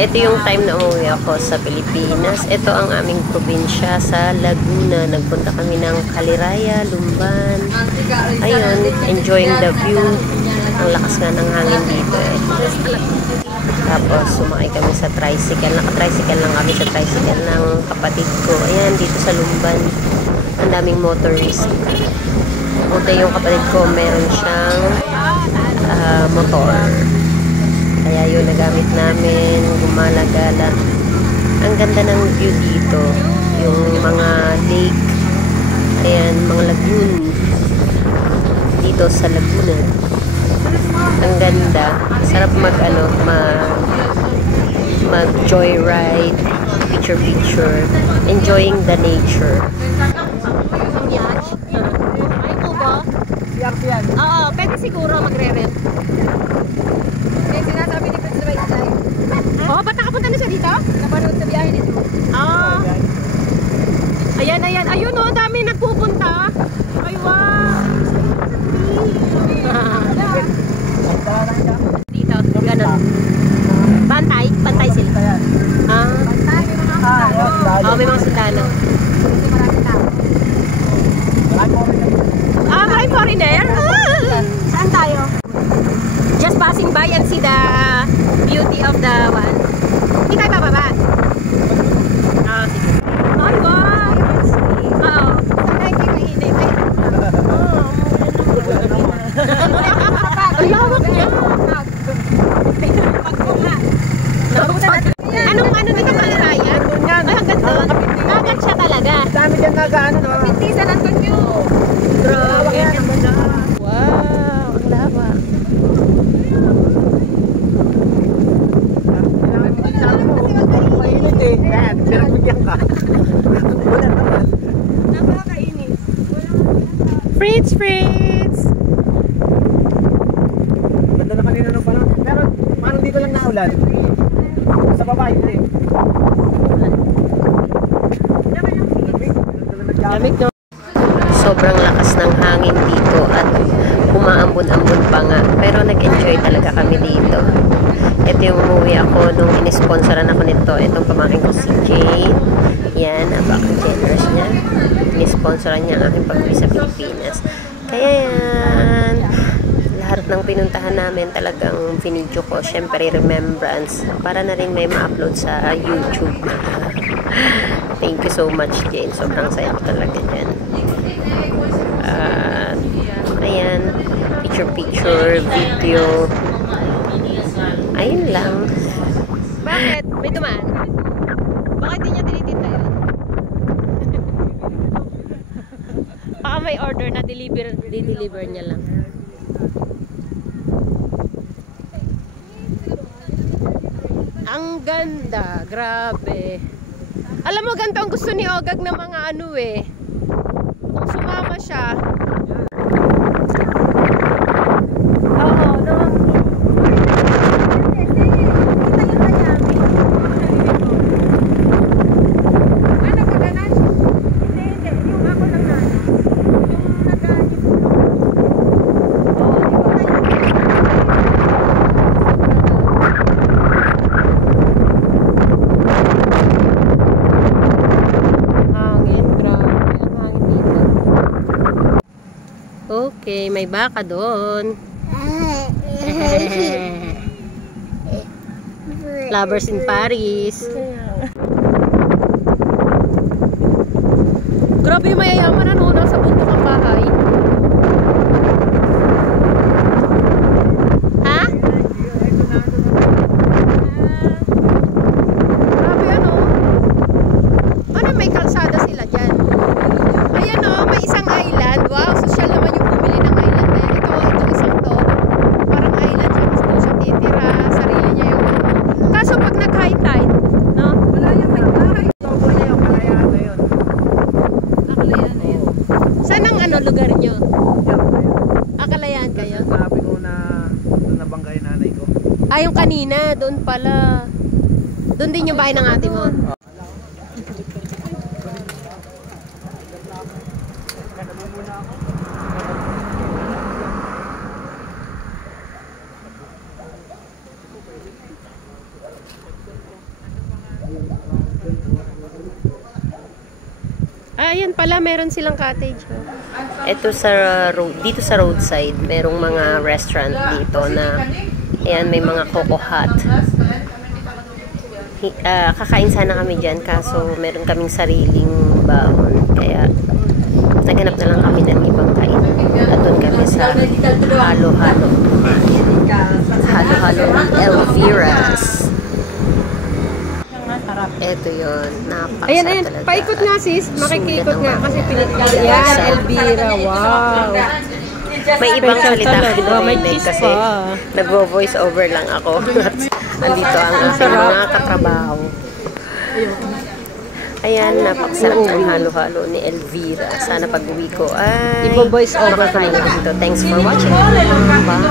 Ito yung time na umuwi ako sa Pilipinas. Ito ang aming probinsya sa Laguna. Nagpunta kami ng Caliraya, Lumban. Ayun, enjoying the view. Ang lakas nga ng hangin dito eh. Tapos sumakay kami sa tricycle. Naka-tricycle lang kami sa tricycle ng kapatid ko. Ayan, dito sa Lumban. Ang daming motorist. Buti yung kapatid ko, meron siyang motor. Kaya yun, nagamit namin, gumala-gala. Ang ganda ng view dito. Yung mga lake. Ayan, mga lagoon. Dito sa Laguna. Ang ganda. Sarap mag-joyride, picture-picture. Enjoying the nature. Oo, pwede siguro magre-rent. Yung sinasabi ni Prince Dwight Live. Oo, ba't nakapunta na siya dito? Napanood sa biyahe nito. Ayan, ayan. Ayun o, dami nagpupunta. Ay, wow. Dito, ganun. Bantay? Bantay sila. Bantay, may mga sundalo. Oo, may mga sundalo. Maraming foreigner? Saan tayo? Just passing by and see the beauty of the one. Hindi tayo bababa. Sige. Ay, wow! Oo. Sana hindi mainit eh. Ang lawak niya. Anong dito Caliraya? Ay, hanggang doon. Hanggang siya talaga. Dami dyan nagaano, no? Pintisan ang tunyo. Grabe. Wow, ang lawak. Mainit eh. Yan, pinagbigyan ka. Wala naman. Napakainis. Fritz! Ganda na kanina nung parang. Pero parang dito lang naulan. Sa baba hindi. Lamig, no? Sobrang lakas ng hangin dito at umaambon-ambon pa nga. Pero nag-enjoy talaga kami dito. Ito yung umuwi ako nung inisponsoran ako nito. Itong pamangkin ko si Jane. Yan, abaka-generous niya. Inisponsoran niya ang aking pag-uwi sa Pilipinas. Kaya yan, lahat ng pinuntahan namin talagang video ko. Siyempre, remembrance. Para na rin may ma-upload sa YouTube. Thank you so much, Jane. Sobrang saya ko talaga dyan. Ayan, picture, video. Ayun lang. Bakit? May dumaan? Bakit di niya tinitinda yun? Baka may order na deliver niya lang. Ang ganda. Grabe. Alam mo, ganito ang gusto ni Ogag ng mga ano eh. Kung sumama siya. Oo, no? Okay, may baka doon. Lovers in Paris. Grabe yung mayayaman, ano, nasa bundok ang bahay. Ha? Grabe, ano? Ano, may kalsada sila dyan. Ayan o, may isang island. Wow, social naman yung bumili ng island na yan. Ito isang to. Parang island siya. Gusto siya titira. Sarili niya yung... Kaso pag nag-high tide, no? Wala yung may bahay. Wala yung Kalayaan na yun. Kalayaan na yun. Saan ang ano lugar nyo? Kalayaan kayo? Sabi ko na nabanggay nanay ko. Yung kanina, doon pala. Doon din yung bahay ng ate mo. Ayan pala, meron silang cottage. Ito sa road, dito sa roadside, merong mga restaurant dito na, ayan, may mga coco hut. Kakain sana kami dyan, kaso meron kaming sariling baon. Kaya, naghanap na lang kami ng ibang kain. At doon kami sa halo-halo. Halo-halo ni Elvira's. Eto yun. Napakasarap Ayan, ayan. talaga. Paikot nga sis. Makikikot nga kasi pinigil. Sa- Yan, Elvira. Wow. May ibang salita talaga. ako May narinig cheese kasi pa. nagvo-voice over lang ako. Andito ang aking mga katrabaho. Ayan, napakasarap ng halo-halo ni Elvira. Sana pag-uwi ko ay Ibo-voice over makakain talaga. ako dito. Thanks for watching. Bye.